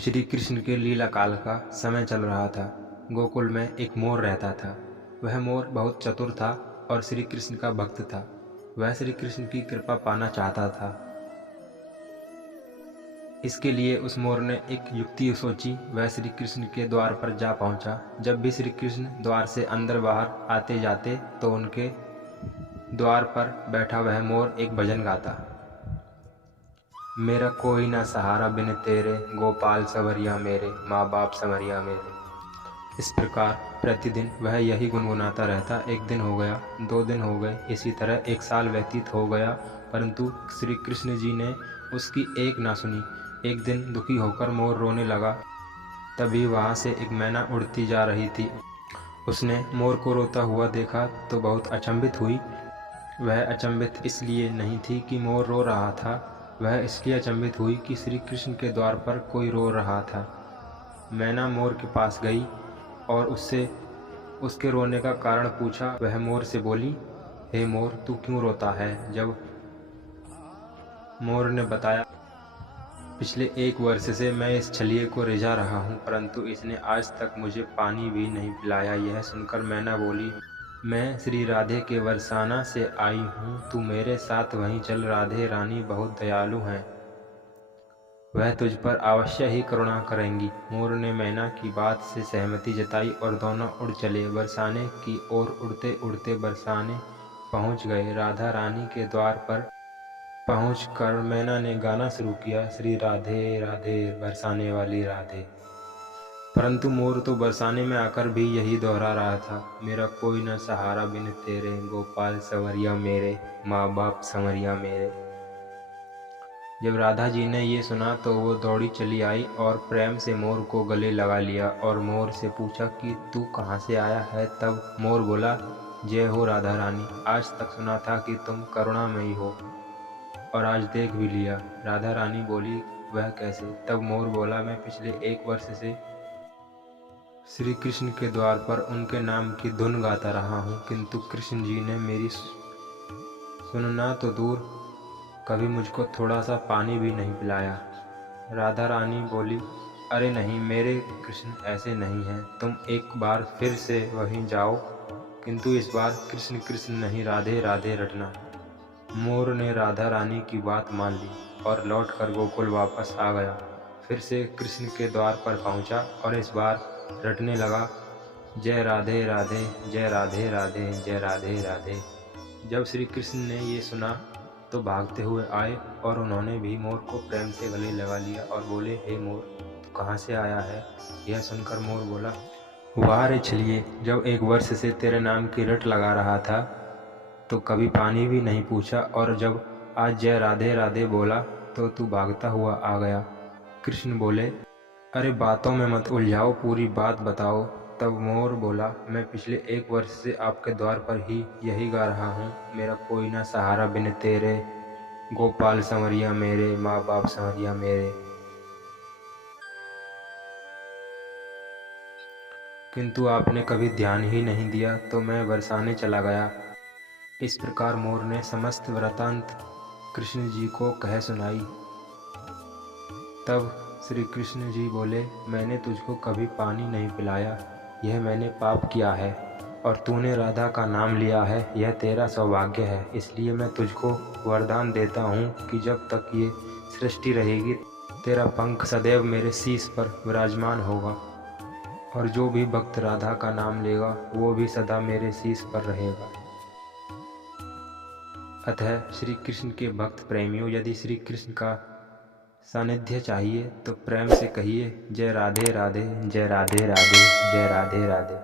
श्री कृष्ण के लीला काल का समय चल रहा था। गोकुल में एक मोर रहता था। वह मोर बहुत चतुर था और श्री कृष्ण का भक्त था। वह श्री कृष्ण की कृपा पाना चाहता था। इसके लिए उस मोर ने एक युक्ति सोची। वह श्री कृष्ण के द्वार पर जा पहुंचा। जब भी श्री कृष्ण द्वार से अंदर बाहर आते जाते तो उनके द्वार पर बैठा वह मोर एक भजन गाता। मेरा कोई ना सहारा बिन तेरे, गोपाल संवरिया मेरे, माँ बाप संवरिया मेरे। इस प्रकार प्रतिदिन वह यही गुनगुनाता रहता। एक दिन हो गया, 2 दिन हो गए, इसी तरह 1 साल व्यतीत हो गया, परंतु श्री कृष्ण जी ने उसकी एक ना सुनी। एक दिन दुखी होकर मोर रोने लगा। तभी वहाँ से एक मैना उड़ती जा रही थी। उसने मोर को रोता हुआ देखा तो बहुत अचंभित हुई। वह अचंभित इसलिए नहीं थी कि मोर रो रहा था, वह इसलिए अचंभित हुई कि श्री कृष्ण के द्वार पर कोई रो रहा था। मैना मोर के पास गई और उससे उसके रोने का कारण पूछा। वह मोर से बोली, हे मोर, तू क्यों रोता है? जब मोर ने बताया, पिछले 1 वर्ष से मैं इस छलिए को रिझा रहा हूँ, परंतु इसने आज तक मुझे पानी भी नहीं पिलाया। यह सुनकर मैना बोली, मैं श्री राधे के बरसाना से आई हूँ, तू मेरे साथ वहीं चल। राधे रानी बहुत दयालु हैं, वह तुझ पर अवश्य ही करुणा करेंगी। मोर ने मैना की बात से सहमति जताई और दोनों उड़ चले। बरसाने की ओर उड़ते उड़ते बरसाने पहुँच गए। राधा रानी के द्वार पर पहुंचकर मैना ने गाना शुरू किया, श्री राधे राधे बरसाने वाली राधे। परंतु मोर तो बरसाने में आकर भी यही दोहरा रहा था, मेरा कोई न सहारा बिन तेरे, गोपाल संवरिया मेरे, माँ बाप संवरिया मेरे। जब राधा जी ने ये सुना तो वो दौड़ी चली आई और प्रेम से मोर को गले लगा लिया और मोर से पूछा कि तू कहाँ से आया है? तब मोर बोला, जय हो राधा रानी, आज तक सुना था कि तुम करुणामयी हो और आज देख भी लिया। राधा रानी बोली, वह कैसे? तब मोर बोला, मैं पिछले 1 वर्ष से श्री कृष्ण के द्वार पर उनके नाम की धुन गाता रहा हूँ, किंतु कृष्ण जी ने मेरी सुनना तो दूर, कभी मुझको थोड़ा सा पानी भी नहीं पिलाया। राधा रानी बोली, अरे नहीं मेरे कृष्ण, ऐसे नहीं हैं। तुम एक बार फिर से वहीं जाओ, किंतु इस बार कृष्ण कृष्ण नहीं, राधे राधे रटना। मोर ने राधा रानी की बात मान ली और लौटकर गोकुल वापस आ गया। फिर से कृष्ण के द्वार पर पहुंचा और इस बार रटने लगा, जय राधे राधे, जय राधे राधे, जय राधे राधे। जब श्री कृष्ण ने ये सुना तो भागते हुए आए और उन्होंने भी मोर को प्रेम से गले लगा लिया और बोले, हे मोर, तू कहाँ से आया है? यह सुनकर मोर बोला, वाह रे छलिए, जब 1 वर्ष से तेरे नाम की रट लगा रहा था तो कभी पानी भी नहीं पूछा, और जब आज जय राधे राधे बोला तो तू भागता हुआ आ गया। कृष्ण बोले, अरे बातों में मत उलझाओ, पूरी बात बताओ। तब मोर बोला, मैं पिछले 1 वर्ष से आपके द्वार पर ही यही गा रहा हूँ, मेरा कोई ना सहारा बिन तेरे, गोपाल संवरिया मेरे, माँ बाप संवरिया मेरे। किंतु आपने कभी ध्यान ही नहीं दिया तो मैं बरसाने चला गया। इस प्रकार मोर ने समस्त वृतांत कृष्ण जी को कह सुनाई। तब श्री कृष्ण जी बोले, मैंने तुझको कभी पानी नहीं पिलाया, यह मैंने पाप किया है, और तूने राधा का नाम लिया है, यह तेरा सौभाग्य है। इसलिए मैं तुझको वरदान देता हूँ कि जब तक ये सृष्टि रहेगी तेरा पंख सदैव मेरे शीश पर विराजमान होगा, और जो भी भक्त राधा का नाम लेगा वो भी सदा मेरे शीश पर रहेगा। अतः श्री कृष्ण के भक्त प्रेमियों, यदि श्री कृष्ण का सानिध्य चाहिए तो प्रेम से कहिए, जय राधे राधे, जय राधे राधे, जय राधे राधे।